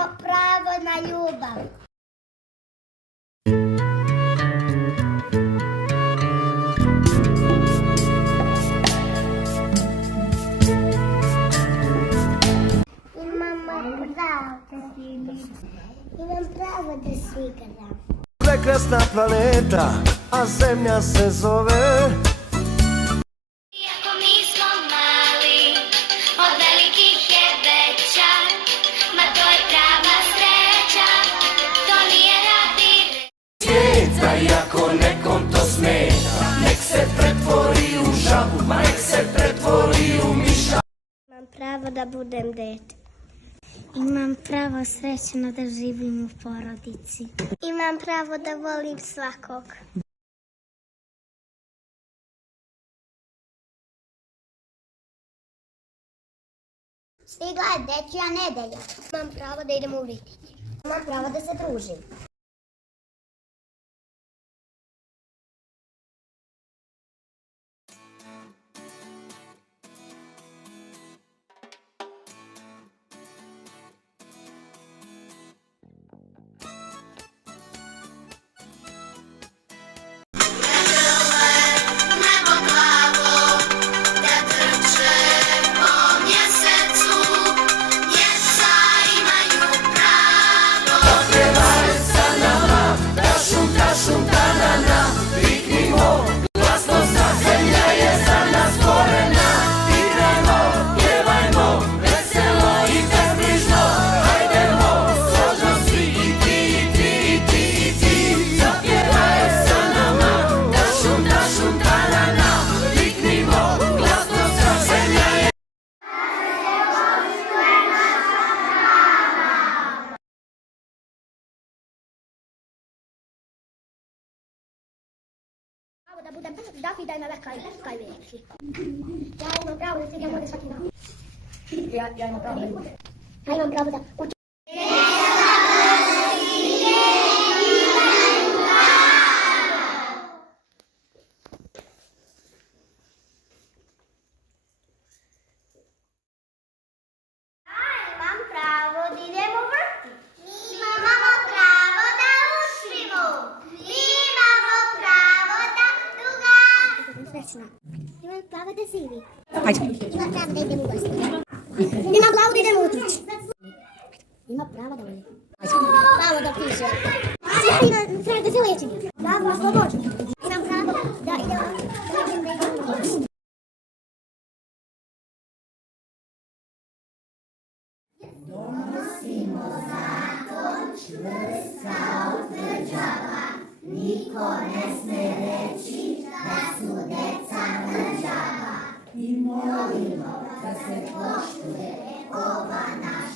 Imamo pravo na ljubav. Imam pravo da se igram. Prekrasna planeta, a zemlja se zove. Iako mi smo mali, od velikih je veća, ma to je prava sreća, to nije radi Svijeta, i ako nekom to smeta, nek se pretvori u žabu, ma nek se pretvori u miša. Imam pravo da budem dete. Imam pravo srećno da živim u porodici. Imam pravo da volim svakog. Stigla je dečja nedelja. Imam pravo da idem u vrtić. Imam pravo da se družim. nebo glavo, da trče po mjesecu, djeca imaju pravo. Pjevaj sa nama, tašum, tašum, tanana, viknimo, glasno sa zemlja je za nas stvorena. Igrajmo, pjevajmo, veselo i bezbrižno, hajdemo, složno svi i ti, i ti, i ti, i ti. Zapjevaj sa nama, tašum, tašum, tanana, viknimo, glasno sa zemlja je. Pravo da budem Dafi da je na kaj veći. Ja imam pravo da se idem ovdje svaki dan. Ja imam pravo da budem. Ja imam pravo da učim. Imam pravo da idem u vrtić. Imamo pravo da učimo. Imamo pravo da srećna. Imam pravo da živim. Imam pravo da idem u gosti. Imam pravo da idem u vrtić. Imam pravo da volim. Pravo da pišem. Imam pravo da se liječim. Pravo na slobodu. Imam pravo da idem u vrtić. Donosimo zakon, čvrst kao tvrđava. Niko ne sme reći da su deca mrđava. I molimo da se poštuje ova naša